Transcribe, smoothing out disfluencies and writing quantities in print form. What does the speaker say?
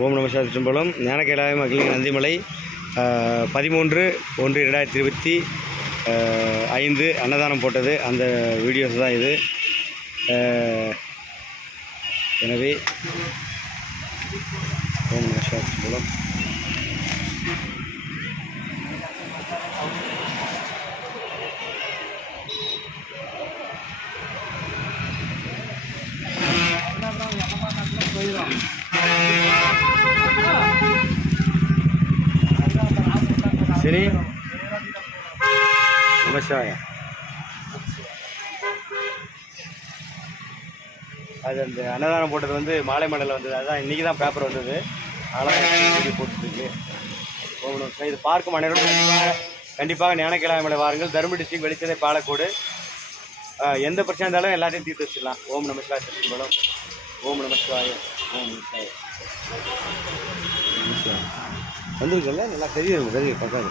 ஓம் நம சிவாய திரும்பலம் ஞானகேளாய மகளிர் நந்திமலை 13/1/2025 அன்னதானம் போட்டது அந்த வீடியோஸ் தான் இது. எனவே ஓம் நம சிவாய திரும்பலம். சரி நமஸ்காரம். அது அந்த அன்னதானம் போட்டது வந்து மாலை மண்டலம் வந்தது. அதுதான் இன்றைக்கி தான் பேப்பர் வந்தது. அதனால் போட்டுருக்கு. இது பார்க்கும் அனைவரும் கண்டிப்பாக ஞானகேளாய மலை வாருங்கள். தருமபுரி டிஸ்ட்ரிக்ட், வெளிச்சதை, பாலக்கோடு. எந்த பிரச்சனை இருந்தாலும் எல்லாத்தையும் தீர்த்து வச்சிடலாம். ஓம் நம சிவாய திரும்பலம். ஓம் நம சிவாய. ஓம் நம சிவாய. வந்துருக்கல, நல்லா தெரியும். பக்கம்